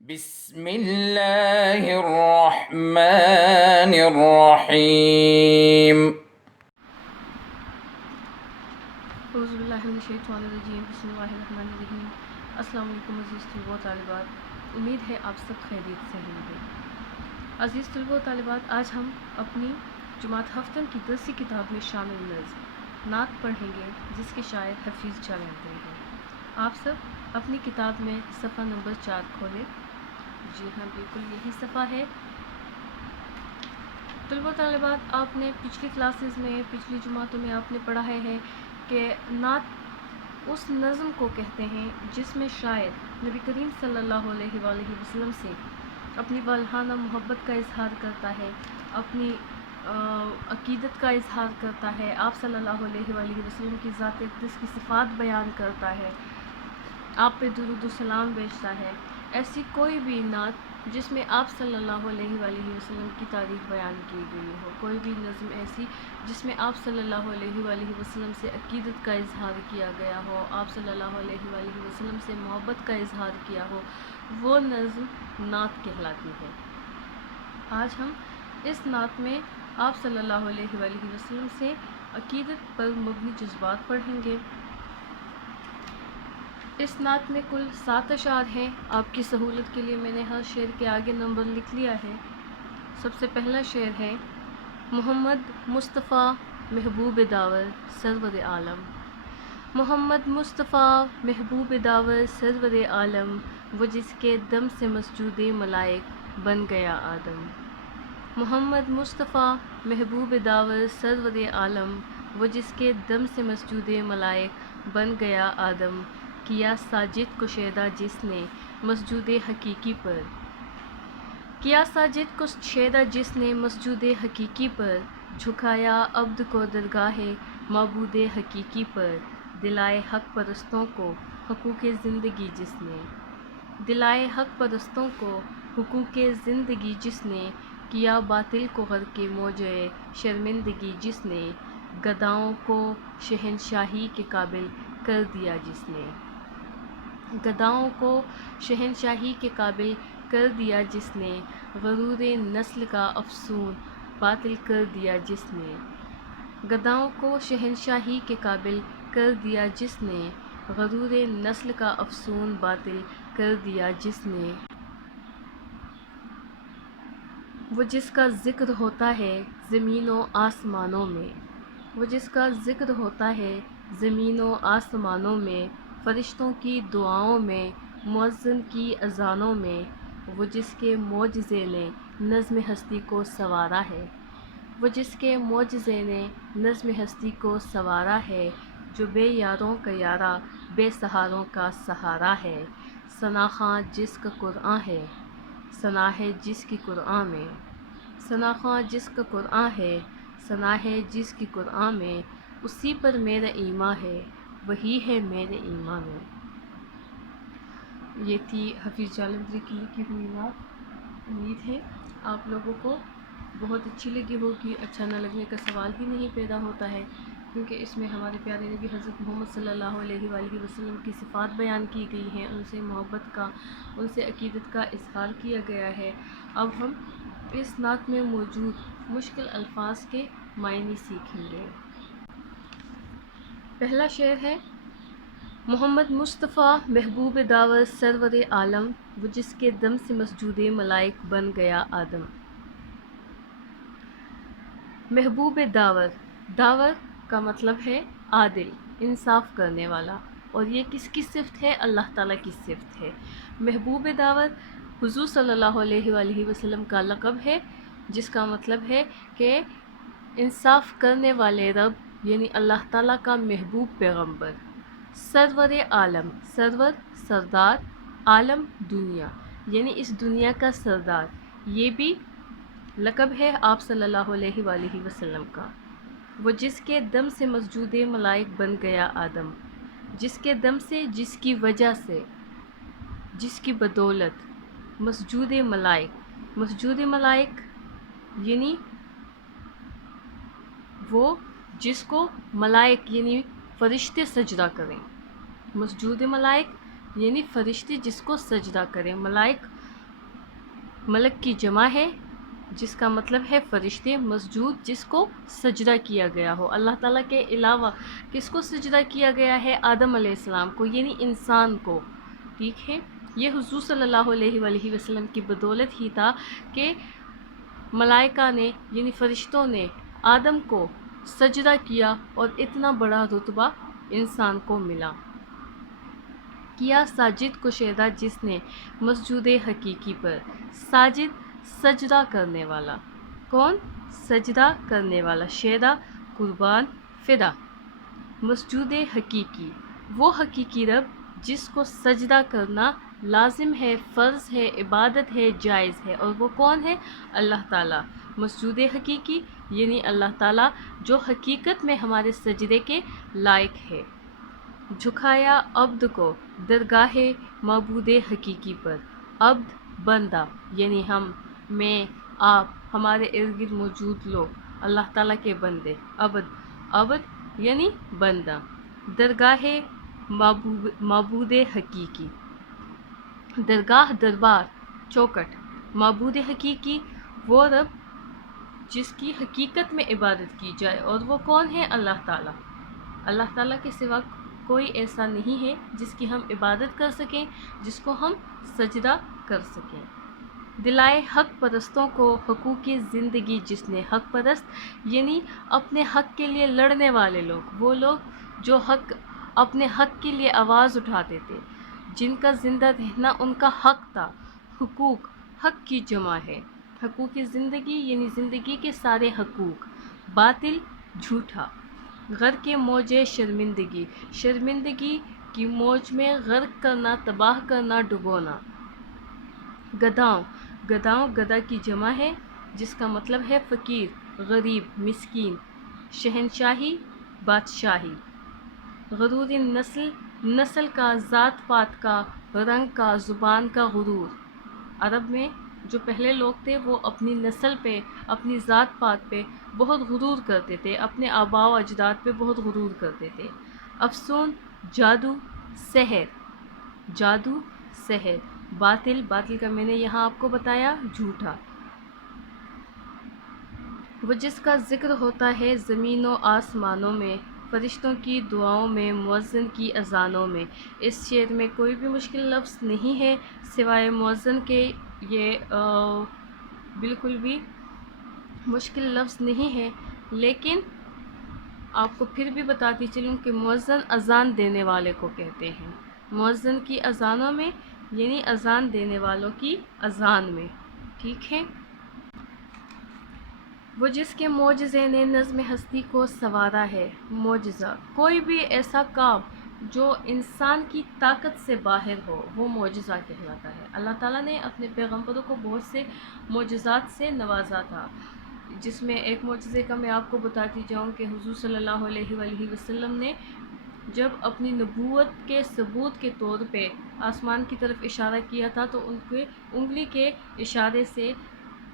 بسم اللہ الرحمن الرحیم۔ اعوذ باللہ من الشیطان الرجیم، بسم اللہ الرحمن الرحیم۔ السلام علیکم عزیز طلباء و طالبات، امید ہے آپ سب خیریت سے ہوں گے۔ عزیز طلباء و طالبات، آج ہم اپنی جماعت ہفتم کی درسی کتاب میں شامل نظم نعت پڑھیں گے، جس کے شاعر حفیظ جالندھری ہیں۔ آپ سب اپنی کتاب میں صفحہ نمبر 4 کھولیں۔ جی ہاں، بالکل یہی صفحہ ہے۔ طلباء و طالبات، آپ نے پچھلی کلاسز میں، پچھلی جماعتوں میں آپ نے پڑھا ہے کہ نعت اس نظم کو کہتے ہیں جس میں شاعر نبی کریم صلی اللہ علیہ وآلہ وسلم سے اپنی والہانہ محبت کا اظہار کرتا ہے، اپنی عقیدت کا اظہار کرتا ہے، آپ صلی اللہ علیہ وآلہ وسلم کی ذات اقدس کی صفات بیان کرتا ہے، آپ پہ درود و سلام بھیجتا ہے۔ ایسی کوئی بھی نعت جس میں آپ صلی اللہ علیہ وآلہ وسلم کی تعریف بیان کی گئی ہو، کوئی بھی نظم ایسی جس میں آپ صلی اللہ علیہ وآلہ وسلم سے عقیدت کا اظہار کیا گیا ہو، آپ صلی اللہ علیہ وآلہ وسلم سے محبت کا اظہار کیا ہو، وہ نظم نعت کہلاتی ہے۔ آج ہم اس نعت میں آپ صلی اللہ علیہ وآلہ وسلم سے عقیدت پر مبنی جذبات پڑھیں گے۔ اس نعت میں کل 7 اشعار ہیں۔ آپ کی سہولت کے لیے میں نے ہر شعر کے آگے نمبر لکھ لیا ہے۔ سب سے پہلا شعر ہے: محمد مصطفیٰ محبوب داور سرور عالم۔ محمد مصطفیٰ محبوب داور سرور عالم، وہ جس کے دم سے مسجود ملائک بن گیا آدم۔ محمد مصطفیٰ محبوب داور سرور عالم، وہ جس کے دم سے مسجود ملائک بن گیا آدم۔ کیا ساجد کشیدہ جس نے مسجود حقیقی پر، کیا ساجد کشیدہ جس نے مسجود حقیقی پر، جھکایا عبد کو درگاہ معبود حقیقی پر۔ دلائے حق پرستوں کو حقوق زندگی جس نے، دلائے حق پرستوں کو حقوق زندگی جس نے، کیا باطل کو غرق موجے شرمندگی جس نے، گداؤں کو شہنشاہی کے قابل کر دیا جس نے، گداؤں کو شہنشاہی کے قابل کر دیا جس نے، غرور نسل کا افسون باطل کر دیا جس نے، گداؤں کو شہنشاہی کے قابل کر دیا جس نے، غرور نسل کا افسون باطل کر دیا جس نے۔ وہ جس کا ذکر ہوتا ہے زمین و آسمانوں میں، وہ جس کا ذکر ہوتا ہے زمین و آسمانوں میں، فرشتوں کی دعاؤں میں، مؤذن کی اذانوں میں۔ وہ جس کے معجزے نے نظم ہستی کو سنوارا ہے، وہ جس کے معجزے نے نظم ہستی کو سنوارا ہے، جو بے یاروں کا یارا بے سہاروں کا سہارا ہے۔ ثنا خواں جس کا قرآن ہے، ثنا ہے جس کی قرآن میں، ثنا خواں جس کا قرآن ہے، ثنا ہے جس کی قرآن میں۔ اسی پر میرا ایمان ہے، وہی ہے میرے ایمان میں۔ یہ تھی حفیظ جالندھری کی لکھی ہوئی نعت۔ امید ہے آپ لوگوں کو بہت اچھی لگی ہوگی۔ اچھا نہ لگنے کا سوال ہی نہیں پیدا ہوتا ہے، کیونکہ اس میں ہمارے پیارے نبی حضرت محمد صلی اللہ علیہ وآلہ وسلم کی صفات بیان کی گئی ہیں، ان سے محبت کا، ان سے عقیدت کا اظہار کیا گیا ہے۔ اب ہم اس نعت میں موجود مشکل الفاظ کے معنی سیکھیں گے۔ پہلا شعر ہے: محمد مصطفیٰ محبوب داور سرور عالم، وہ جس کے دم سے مسجود ملائک بن گیا آدم۔ محبوب داور، داور کا مطلب ہے عادل، انصاف کرنے والا، اور یہ کس کی صفت ہے؟ اللہ تعالیٰ کی صفت ہے۔ محبوب داور حضور صلی اللہ علیہ وآلہ وسلم کا لقب ہے، جس کا مطلب ہے کہ انصاف کرنے والے رب، یعنی اللہ تعالیٰ کا محبوب پیغمبر۔ سرور عالم، سرور سردار، عالم دنیا، یعنی اس دنیا کا سردار، یہ بھی لقب ہے آپ صلی اللہ علیہ وآلہ وسلم کا۔ وہ جس کے دم سے مسجود ملائک بن گیا آدم، جس کے دم سے، جس کی وجہ سے، جس کی بدولت مسجود ملائک، مسجود ملائک یعنی وہ جس کو ملائک یعنی فرشتے سجدہ کریں، مسجود ملائک یعنی فرشتے جس کو سجدہ کریں۔ ملائک ملک کی جمع ہے جس کا مطلب ہے فرشتے، مسجود جس کو سجدہ کیا گیا ہو۔ اللہ تعالیٰ کے علاوہ کس کو سجدہ کیا گیا ہے؟ آدم علیہ السلام کو، یعنی انسان کو، ٹھیک ہے۔ یہ حضور صلی اللہ علیہ وآلہ وسلم کی بدولت ہی تھا کہ ملائکہ نے یعنی فرشتوں نے آدم کو سجدہ کیا اور اتنا بڑا رتبہ انسان کو ملا۔ کیا ساجد کشیدہ جس نے مسجود حقیقی پر، ساجد سجدہ کرنے والا، کون؟ سجدہ کرنے والا، شیدہ قربان، فدا، مسجود حقیقی، وہ حقیقی رب جس کو سجدہ کرنا لازم ہے، فرض ہے، عبادت ہے، جائز ہے، اور وہ کون ہے؟ اللہ تعالیٰ۔ مسجود حقیقی یعنی اللہ تعالیٰ جو حقیقت میں ہمارے سجدے کے لائق ہے۔ جھکایا عبد کو درگاہ معبود حقیقی پر، عبد بندہ یعنی ہم، میں، آپ، ہمارے ارد گرد موجود لوگ اللہ تعالیٰ کے بندے، عبد یعنی بندہ، درگاہ معبود حقیقی، درگاہ دربار، چوکٹ، معبود حقیقی وہ رب جس کی حقیقت میں عبادت کی جائے، اور وہ کون ہے؟ اللہ تعالیٰ۔ اللہ تعالیٰ کے سوا کوئی ایسا نہیں ہے جس کی ہم عبادت کر سکیں، جس کو ہم سجدہ کر سکیں۔ دلائے حق پرستوں کو حقوق زندگی جس نے، حق پرست یعنی اپنے حق کے لیے لڑنے والے لوگ، وہ لوگ جو اپنے حق کے لیے آواز اٹھاتے تھے، جن کا زندہ رہنا ان کا حق تھا۔ حقوق حق کی جمع ہے، حقوق زندگی یعنی زندگی کے سارے حقوق، باطل جھوٹا، غرق موج شرمندگی، شرمندگی کی موج میں غرق کرنا، تباہ کرنا، ڈبونا۔ گداؤں گدا کی جمع ہے جس کا مطلب ہے فقیر، غریب، مسکین۔ شہنشاہی بادشاہی۔ غرور نسل کا، ذات پات کا، رنگ کا، زبان کا غرور۔ عرب میں جو پہلے لوگ تھے وہ اپنی نسل پہ، اپنی ذات پات پہ بہت غرور کرتے تھے، اپنے آباء و اجداد پہ بہت غرور کرتے تھے۔ افسون جادو، سحر، جادو، سحر۔ باطل کا میں نے یہاں آپ کو بتایا جھوٹا۔ وہ جس کا ذکر ہوتا ہے زمین و آسمانوں میں، فرشتوں کی دعاؤں میں، مؤذن کی اذانوں میں۔ اس شعر میں کوئی بھی مشکل لفظ نہیں ہے سوائے مؤذن کے، یہ بالکل بھی مشکل لفظ نہیں ہے، لیکن آپ کو پھر بھی بتاتی چلوں کہ مؤذن اذان دینے والے کو کہتے ہیں۔ مؤذن کی اذانوں میں یعنی اذان دینے والوں کی اذان میں، ٹھیک ہے۔ وہ جس کے معجزے نے نظم ہستی کو سنوارا ہے۔ معجزہ کوئی بھی ایسا کام جو انسان کی طاقت سے باہر ہو وہ معجزہ کہلاتا ہے۔ اللہ تعالیٰ نے اپنے پیغمبروں کو بہت سے معجزات سے نوازا تھا، جس میں ایک معجزے کا میں آپ کو بتاتی جاؤں کہ حضور صلی اللہ علیہ وآلہ وسلم نے جب اپنی نبوت کے ثبوت کے طور پہ آسمان کی طرف اشارہ کیا تھا تو ان کے انگلی کے اشارے سے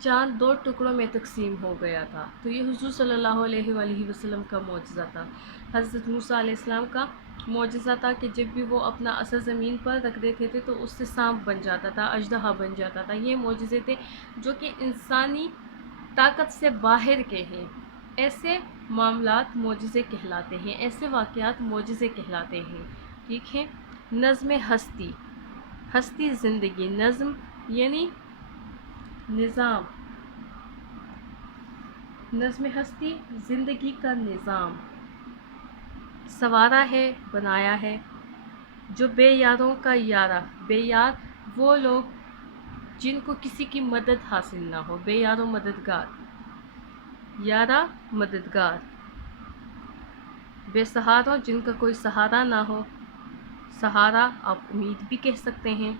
چاند 2 ٹکڑوں میں تقسیم ہو گیا تھا، تو یہ حضور صلی اللہ علیہ وآلہ وسلم کا معجزہ تھا۔ حضرت موسیٰ علیہ السلام کا معجزہ تھا کہ جب بھی وہ اپنا عصا زمین پر رکھ دیتے تھے تو اس سے سانپ بن جاتا تھا، اژدہا بن جاتا تھا۔ یہ معجزے تھے جو کہ انسانی طاقت سے باہر کے ہیں۔ ایسے معاملات معجزے کہلاتے ہیں، ایسے واقعات معجزے کہلاتے ہیں، ٹھیک ہے۔ نظم ہستی، ہستی زندگی، نظم یعنی نظام، نظم ہستی زندگی کا نظام، سنوارا ہے، بنایا ہے۔ جو بے یاروں کا یارہ، بے یار وہ لوگ جن کو کسی کی مدد حاصل نہ ہو، بے یاروں مددگار، یارہ مددگار۔ بے سہاروں جن کا کوئی سہارا نہ ہو، سہارا آپ امید بھی کہہ سکتے ہیں۔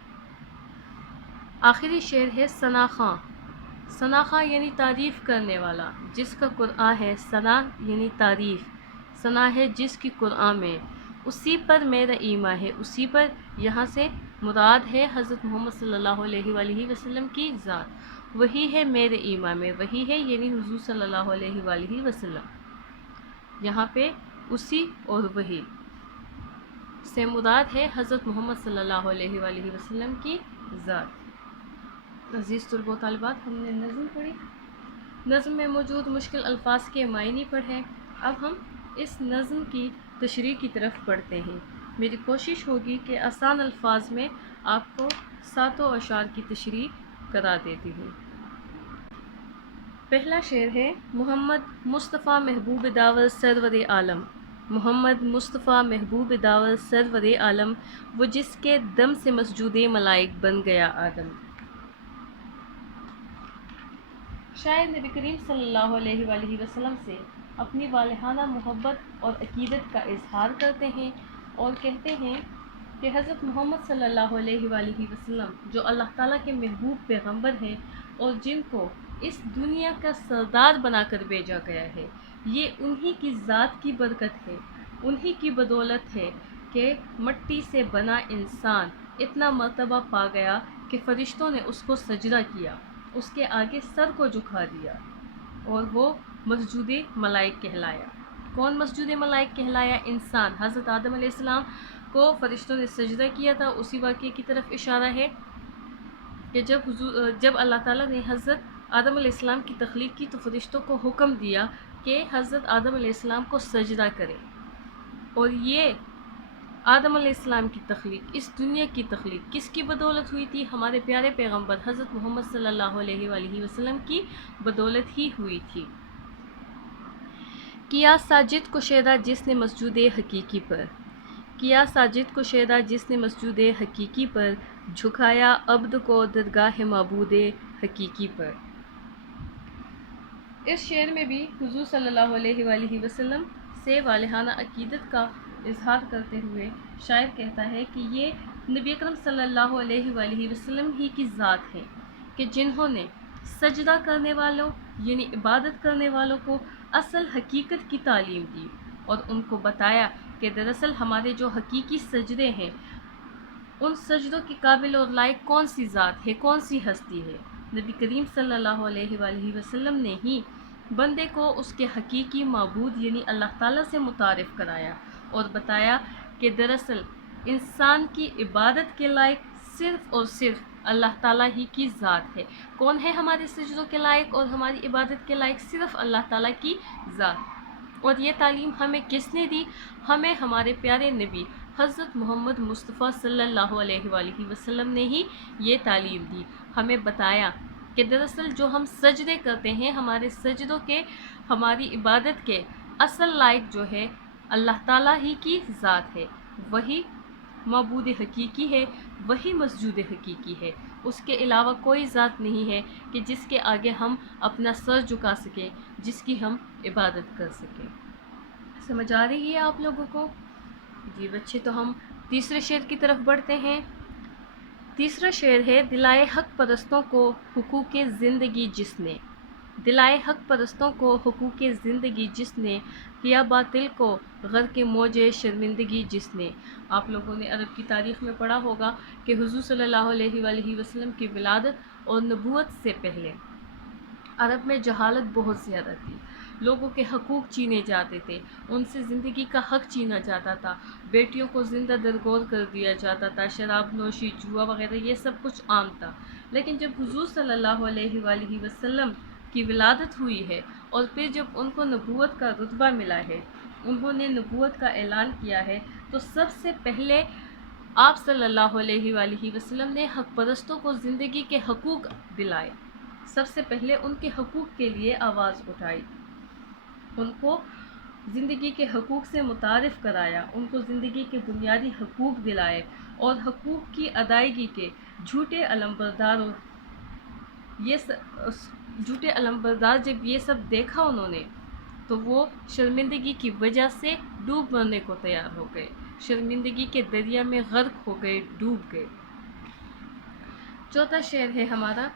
آخری شعر ہے ثنا خواں، ثنا خواں یعنی تعریف کرنے والا، جس کا قرآن ہے، ثنا یعنی تعریف، ثنا ہے جس کی قرآن میں، اسی پر میرا ایمان ہے، اسی پر یہاں سے مراد ہے حضرت محمد صلی اللہ علیہ وآلہ وسلم کی ذات، وہی ہے میرے ایمان میں، وہی ہے یعنی حضور صلی اللہ علیہ وآلہ وسلم۔ یہاں پہ اسی اور وہی سے مراد ہے حضرت محمد صلی اللہ علیہ وآلہ وسلم کی ذات۔ عزیز طلبہ و طالبات، ہم نے نظم پڑھی. نظم میں موجود مشکل الفاظ کے معنی پڑھیں. اب ہم اس نظم کی تشریح کی طرف بڑھتے ہیں. میری کوشش ہوگی کہ آسان الفاظ میں آپ کو ساتوں اشعار کی تشریح کرا دیتی ہوں. پہلا شعر ہے محمد مصطفیٰ محبوب داور سرور عالم. محمد مصطفیٰ محبوب داور سرور عالم، وہ جس کے دم سے مسجود ملائک بن گیا آدم. شاعر نبی کریم صلی اللہ علیہ وآلہ وسلم سے اپنی والہانہ محبت اور عقیدت کا اظہار کرتے ہیں اور کہتے ہیں کہ حضرت محمد صلی اللہ علیہ وآلہ وسلم جو اللہ تعالیٰ کے محبوب پیغمبر ہیں اور جن کو اس دنیا کا سردار بنا کر بھیجا گیا ہے، یہ انہی کی ذات کی برکت ہے، انہی کی بدولت ہے کہ مٹی سے بنا انسان اتنا مرتبہ پا گیا کہ فرشتوں نے اس کو سجدہ کیا، اس کے آگے سر کو جھکا دیا اور وہ مسجود ملائک کہلایا. کون مسجود ملائک کہلایا؟ انسان. حضرت آدم علیہ السلام کو فرشتوں نے سجدہ کیا تھا. اسی واقعے کی طرف اشارہ ہے کہ جب اللہ تعالیٰ نے حضرت آدم علیہ السلام کی تخلیق کی تو فرشتوں کو حکم دیا کہ حضرت آدم علیہ السلام کو سجدہ کریں. اور یہ آدم علیہ السلام کی تخلیق، اس دنیا کی تخلیق کس کی بدولت ہوئی تھی؟ ہمارے پیارے پیغمبر حضرت محمد صلی اللہ علیہ وآلہ وسلم کی بدولت ہی ہوئی تھی. کیا ساجد کو شیدا جس نے مسجود حقیقی پر، کیا ساجد کو شیدا جس نے مسجود حقیقی پر، جھکایا عبد کو درگاہ معبود حقیقی پر. اس شعر میں بھی حضور صلی اللہ علیہ وآلہ وسلم سے والہانہ عقیدت کا اظہار کرتے ہوئے شاعر کہتا ہے کہ یہ نبی اکرم صلی اللہ علیہ وآلہ وسلم ہی کی ذات ہے کہ جنہوں نے سجدہ کرنے والوں یعنی عبادت کرنے والوں کو اصل حقیقت کی تعلیم دی اور ان کو بتایا کہ دراصل ہمارے جو حقیقی سجدے ہیں ان سجدوں کے قابل اور لائق کون سی ذات ہے، کون سی ہستی ہے. نبی کریم صلی اللہ علیہ وآلہ وسلم نے ہی بندے کو اس کے حقیقی معبود یعنی اللہ تعالیٰ سے متعارف کرایا اور بتایا کہ دراصل انسان کی عبادت کے لائق صرف اور صرف اللہ تعالیٰ ہی کی ذات ہے. کون ہے ہمارے سجدوں کے لائق اور ہماری عبادت کے لائق؟ صرف اللہ تعالیٰ کی ذات. اور یہ تعلیم ہمیں کس نے دی؟ ہمیں ہمارے پیارے نبی حضرت محمد مصطفیٰ صلی اللہ علیہ وآلہ وسلم نے ہی یہ تعلیم دی. ہمیں بتایا کہ دراصل جو ہم سجدے کرتے ہیں ہمارے سجدوں کے، ہماری عبادت کے اصل لائق جو ہے اللہ تعالیٰ ہی کی ذات ہے. وہی معبود حقیقی ہے، وہی مسجود حقیقی ہے. اس کے علاوہ کوئی ذات نہیں ہے کہ جس کے آگے ہم اپنا سر جھکا سکیں، جس کی ہم عبادت کر سکیں. سمجھ آ رہی ہے آپ لوگوں کو؟ جی بچے، تو ہم تیسرے شعر کی طرف بڑھتے ہیں. تیسرا شعر ہے دلائے حق پرستوں کو حقوق زندگی جس نے، دلائے حق پرستوں کو حقوق زندگی جس نے، کیا باطل کو غرق موج شرمندگی جس نے. آپ لوگوں نے عرب کی تاریخ میں پڑھا ہوگا کہ حضور صلی اللہ علیہ وآلہ وسلم کی ولادت اور نبوت سے پہلے عرب میں جہالت بہت زیادہ تھی. لوگوں کے حقوق چھینے جاتے تھے، ان سے زندگی کا حق چھینا جاتا تھا، بیٹیوں کو زندہ درگور کر دیا جاتا تھا، شراب نوشی، جوا وغیرہ یہ سب کچھ عام تھا. لیکن جب حضور صلی اللہ علیہ وآلہ وسلم کی ولادت ہوئی ہے اور پھر جب ان کو نبوت کا رتبہ ملا ہے، انہوں نے نبوت کا اعلان کیا ہے، تو سب سے پہلے آپ صلی اللہ علیہ وآلہ وسلم نے حق پرستوں کو زندگی کے حقوق دلائے. سب سے پہلے ان کے حقوق کے لیے آواز اٹھائی، ان کو زندگی کے حقوق سے متعارف کرایا، ان کو زندگی کے بنیادی حقوق دلائے اور حقوق کی ادائیگی کے جھوٹے علمبردار جب یہ سب دیکھا انہوں نے تو وہ شرمندگی کی وجہ سے ڈوب مرنے کو تیار ہو گئے، شرمندگی کے دریا میں غرق ہو گئے، ڈوب گئے. چوتھا شعر ہے ہمارا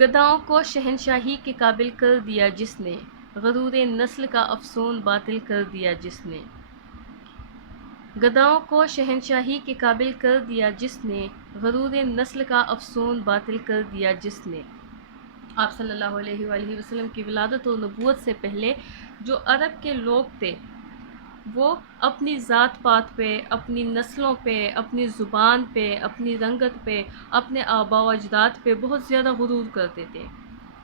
گداؤں کو شہنشاہی کے قابل کر دیا جس نے، غرور نسل کا افسون باطل کر دیا جس نے. گداؤں کو شہنشاہی کے قابل کر دیا جس نے، غرور نسل کا افسون باطل کر دیا جس نے. آپ صلی اللہ علیہ وآلہ وسلم کی ولادت اور نبوت سے پہلے جو عرب کے لوگ تھے وہ اپنی ذات پات پہ، اپنی نسلوں پہ، اپنی زبان پہ، اپنی رنگت پہ، اپنے آباء و اجداد پہ بہت زیادہ غرور کرتے تھے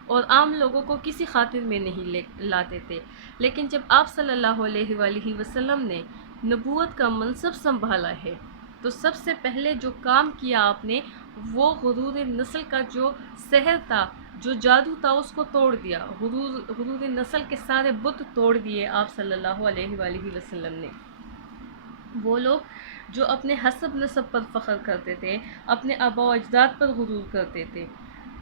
اور عام لوگوں کو کسی خاطر میں نہیں لاتے تھے۔ لیکن جب آپ صلی اللہ علیہ وآلہ وسلم نے نبوت کا منصب سنبھالا ہے تو سب سے پہلے جو کام کیا آپ نے وہ غرور نسل کا جو سحر تھا، جو جادو تھا، اس کو توڑ دیا۔ غرور نسل کے سارے بت توڑ دیے آپ صلی اللہ علیہ وآلہ وسلم نے۔ وہ لوگ جو اپنے حسب نسب پر فخر کرتے تھے، اپنے آباء و اجداد پر غرور کرتے تھے،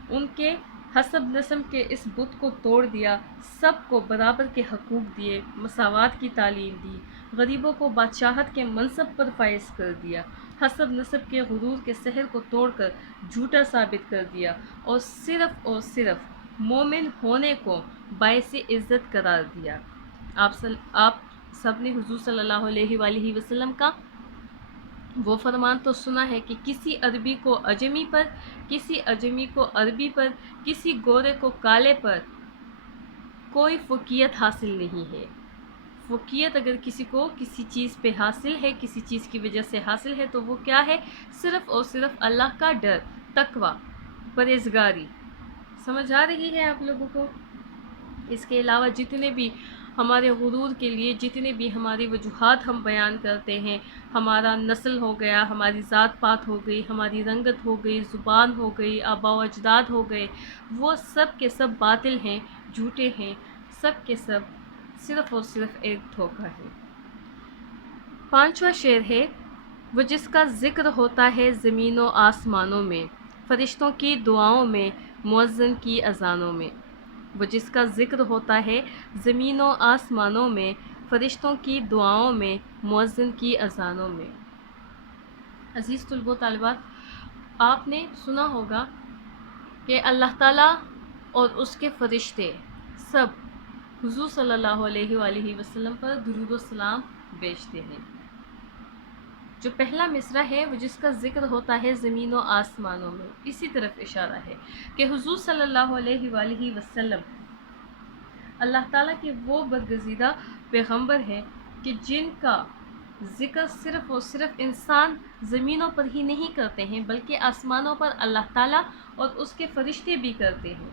ان کے حسب نسب کے اس بت کو توڑ دیا، سب کو برابر کے حقوق دیے، مساوات کی تعلیم دی، غریبوں کو بادشاہت کے منصب پر فائز کر دیا، حسب نسب کے غرور کے سحر کو توڑ کر جھوٹا ثابت کر دیا اور صرف مومن ہونے کو باعث عزت قرار دیا۔ آپ سب نے حضور صلی اللہ علیہ وآلہ وسلم کا وہ فرمان تو سنا ہے کہ کسی عربی کو عجمی پر، کسی عجمی کو عربی پر، کسی گورے کو کالے پر کوئی فوقیت حاصل نہیں ہے۔ فوقیت اگر کسی کو کسی چیز پہ حاصل ہے، کسی چیز کی وجہ سے حاصل ہے تو وہ کیا ہے؟ صرف اور صرف اللہ کا ڈر، تقوی، پرہیزگاری۔ سمجھ آ رہی ہے آپ لوگوں کو؟ اس کے علاوہ جتنے بھی ہمارے غرور کے لیے جتنے بھی ہماری وجوہات ہم بیان کرتے ہیں، ہمارا نسل ہو گیا، ہماری ذات پات ہو گئی، ہماری رنگت ہو گئی، زبان ہو گئی، آباء و اجداد ہو گئے، وہ سب کے سب باطل ہیں، جھوٹے ہیں، سب کے سب صرف اور صرف ایک دھوکہ ہے۔ 5واں شعر ہے، وہ جس کا ذکر ہوتا ہے زمین و آسمانوں میں، فرشتوں کی دعاؤں میں، مؤذن کی اذانوں میں۔ وہ جس کا ذکر ہوتا ہے زمین و آسمانوں میں، فرشتوں کی دعاؤں میں، مؤذن کی اذانوں میں۔ عزیز طلباء و طالبات، آپ نے سنا ہوگا کہ اللہ تعالیٰ اور اس کے فرشتے سب حضور صلی اللہ علیہ وآلہ وسلم پر درود و سلام بھیجتے ہیں۔ جو پہلا مصرع ہے، وہ جس کا ذکر ہوتا ہے زمین و آسمانوں میں، اسی طرف اشارہ ہے کہ حضور صلی اللہ علیہ وآلہ وسلم اللہ تعالیٰ کے وہ برگزیدہ پیغمبر ہیں کہ جن کا ذکر صرف اور صرف انسان زمینوں پر ہی نہیں کرتے ہیں بلکہ آسمانوں پر اللہ تعالیٰ اور اس کے فرشتے بھی کرتے ہیں۔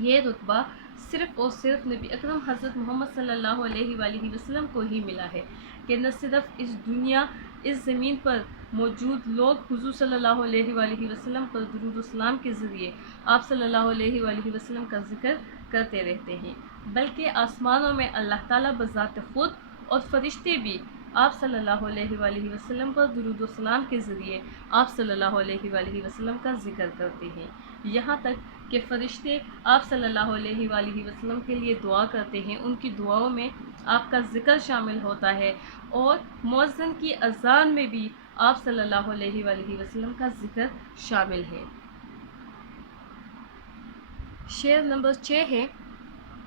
یہ رتبہ صرف اور صرف نبی اکرم حضرت محمد صلی اللہ علیہ وآلہ وسلم کو ہی ملا ہے کہ نہ صرف اس دنیا، اس زمین پر موجود لوگ حضور صلی اللہ علیہ وآلہ وسلم پر درود و سلام کے ذریعے آپ صلی اللہ علیہ وآلہ وسلم کا ذکر کرتے رہتے ہیں، بلکہ آسمانوں میں اللہ تعالیٰ بذات خود اور فرشتے بھی آپ صلی اللہ علیہ وآلہ وسلم پر درود و سلام کے ذریعے آپ صلی اللہ علیہ وآلہ وسلم کا ذکر کرتے ہیں۔ یہاں تک کہ فرشتے آپ صلی اللہ علیہ وآلہ وسلم کے لیے دعا کرتے ہیں، ان کی دعاؤں میں آپ کا ذکر شامل ہوتا ہے اور مؤذن کی اذان میں بھی آپ صلی اللہ علیہ وآلہ وسلم کا ذکر شامل ہے۔ شعر نمبر 6 ہے،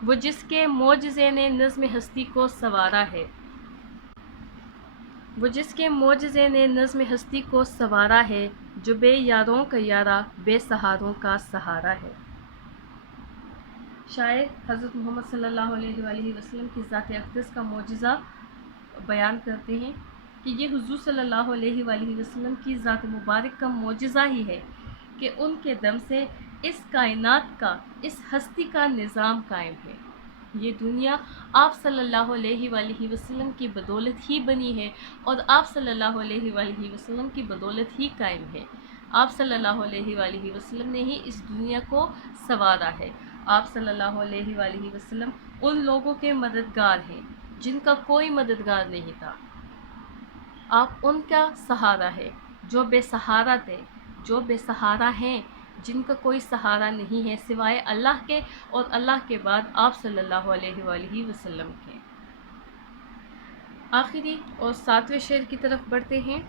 وہ جس کے معجزے نے نظم ہستی کو سنوارا ہے۔ وہ جس کے معجزے نے نظم ہستی کو سنوارا ہے، جو بے یاروں کا یارا، بے سہاروں کا سہارا ہے۔ شاعر حضرت محمد صلی اللہ علیہ وآلہ وسلم کی ذات اقدس کا معجزہ بیان کرتے ہیں کہ یہ حضور صلی اللہ علیہ وآلہ وسلم کی ذات مبارک کا معجزہ ہی ہے کہ ان کے دم سے اس کائنات کا، اس ہستی کا نظام قائم ہے۔ یہ دنیا آپ صلی اللہ علیہ وآلہ وسلم کی بدولت ہی بنی ہے اور آپ صلی اللہ علیہ وآلہ وسلم کی بدولت ہی قائم ہے۔ آپ صلی اللہ علیہ وآلہ وسلم نے ہی اس دنیا کو سنوارا ہے۔ آپ صلی اللہ علیہ وآلہ وسلم ان لوگوں کے مددگار ہیں جن کا کوئی مددگار نہیں تھا۔ آپ ان کا سہارا ہے جو بے سہارا تھے، جو بے سہارا ہیں، جن کا کوئی سہارا نہیں ہے سوائے اللہ کے اور اللہ کے بعد آپ صلی اللہ علیہ وآلہ وسلم کے۔ آخری اور 7ویں شعر کی طرف بڑھتے ہیں۔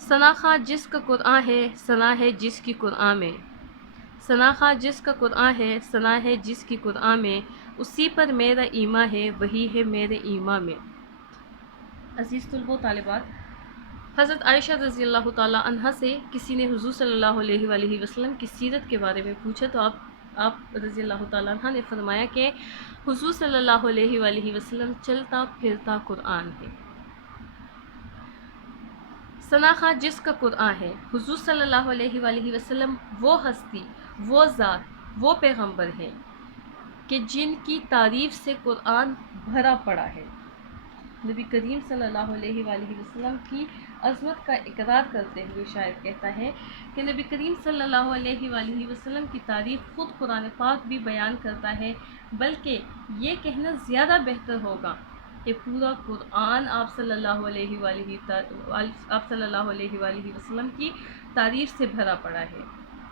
ثناخواں جس کا قرآن ہے، ثنا ہے جس کی قرآن میں، ثناخواں جس کا قرآن ہے، ثنا ہے جس کی قرآن میں، اسی پر میرا ایمان ہے، وہی ہے میرے ایمان میں۔ عزیز طلباء و طالبات، حضرت عائشہ رضی اللہ تعالیٰ عنہا سے کسی نے حضور صلی اللہ علیہ وآلہ وسلم کی سیرت کے بارے میں پوچھا تو آپ آپ رضی اللہ تعالیٰ عنہ نے فرمایا کہ حضور صلی اللہ علیہ وآلہ وسلم چلتا پھرتا قرآن ہے۔ ثناء جس کا قرآن ہے، حضور صلی اللہ علیہ وآلہ وسلم وہ ہستی، وہ ذات، وہ پیغمبر ہے کہ جن کی تعریف سے قرآن بھرا پڑا ہے۔ نبی کریم صلی اللہ علیہ وآلہ وسلم کی عظمت کا اقرار کرتے ہوئے شاعر کہتا ہے کہ نبی کریم صلی اللہ علیہ وآلہ وسلم کی تعریف خود قرآن پاک بھی بیان کرتا ہے، بلکہ یہ کہنا زیادہ بہتر ہوگا کہ پورا قرآن آپ صلی اللہ علیہ وآلہ وسلم کی تعریف سے بھرا پڑا ہے۔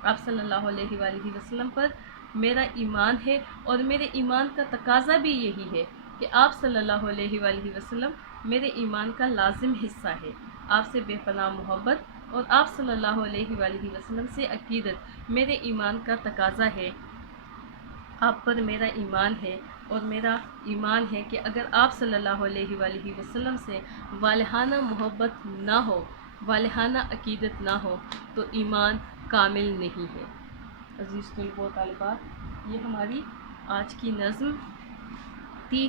آپ صلی اللہ علیہ وآلہ وسلم پر میرا ایمان ہے، اور میرے ایمان کا تقاضا بھی یہی ہے کہ آپ صلی اللہ علیہ وآلہ وسلم میرے ایمان کا لازم حصہ ہے۔ آپ سے بے پناہ محبت اور آپ صلی اللہ علیہ وآلہ وسلم سے عقیدت میرے ایمان کا تقاضا ہے۔ آپ پر میرا ایمان ہے، اور میرا ایمان ہے کہ اگر آپ صلی اللہ علیہ وآلہ وسلم سے والہانہ محبت نہ ہو، والہانہ عقیدت نہ ہو، تو ایمان کامل نہیں ہے۔ عزیز طلباء و طالبات، یہ ہماری آج کی نظم تھی،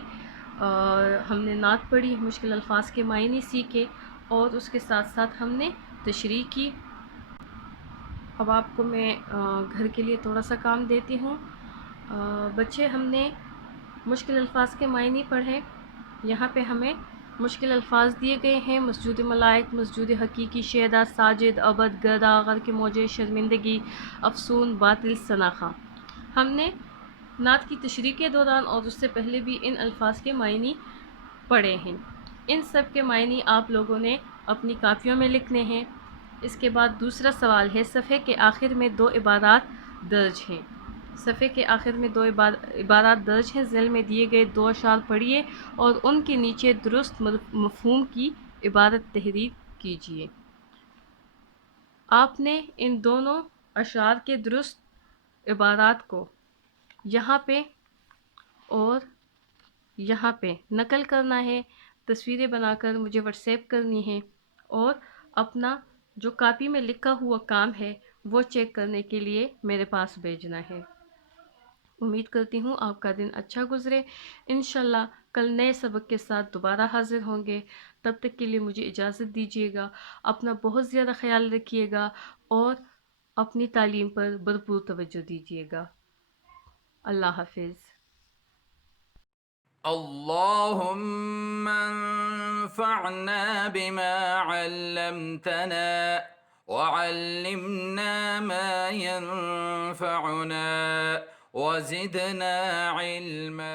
اور ہم نے نعت پڑھی، مشکل الفاظ کے معنی سیکھے، اور اس کے ساتھ ساتھ ہم نے تشریح کی۔ اب آپ کو میں گھر کے لیے تھوڑا سا کام دیتی ہوں۔ بچے، ہم نے مشکل الفاظ کے معنی پڑھے۔ یہاں پہ ہمیں مشکل الفاظ دیے گئے ہیں: مسجود ملائک، مسجود حقیقی، شیدا، ساجد، عبد، گدا، غرق موجے، شرمندگی، افسون، باطل، سناخہ۔ ہم نے نعت کی تشریح کے دوران اور اس سے پہلے بھی ان الفاظ کے معنی پڑھے ہیں۔ ان سب کے معنی آپ لوگوں نے اپنی کاپیوں میں لکھنے ہیں۔ اس کے بعد دوسرا سوال ہے، صفحے کے آخر میں 2 عبارات درج ہیں۔ صفحے کے آخر میں 2 عبارات درج ہیں، ذیل میں دیے گئے 2 اشعار پڑھیے اور ان کے نیچے درست مفہوم کی عبارت تحریر کیجیے۔ آپ نے ان دونوں اشعار کے درست عبارات کو یہاں پہ اور یہاں پہ نقل کرنا ہے، تصویریں بنا کر مجھے واٹس ایپ کرنی ہے، اور اپنا جو کاپی میں لکھا ہوا کام ہے وہ چیک کرنے کے لیے میرے پاس بھیجنا ہے۔ امید کرتی ہوں آپ کا دن اچھا گزرے۔ انشاءاللہ کل نئے سبق کے ساتھ دوبارہ حاضر ہوں گے۔ تب تک کے لیے مجھے اجازت دیجیے گا۔ اپنا بہت زیادہ خیال رکھیے گا اور اپنی تعلیم پر بھرپور توجہ دیجیے گا۔ اللہ حافظ۔ اللهم انفعنا بما علمتنا وعلمنا ما ينفعنا وزدنا علما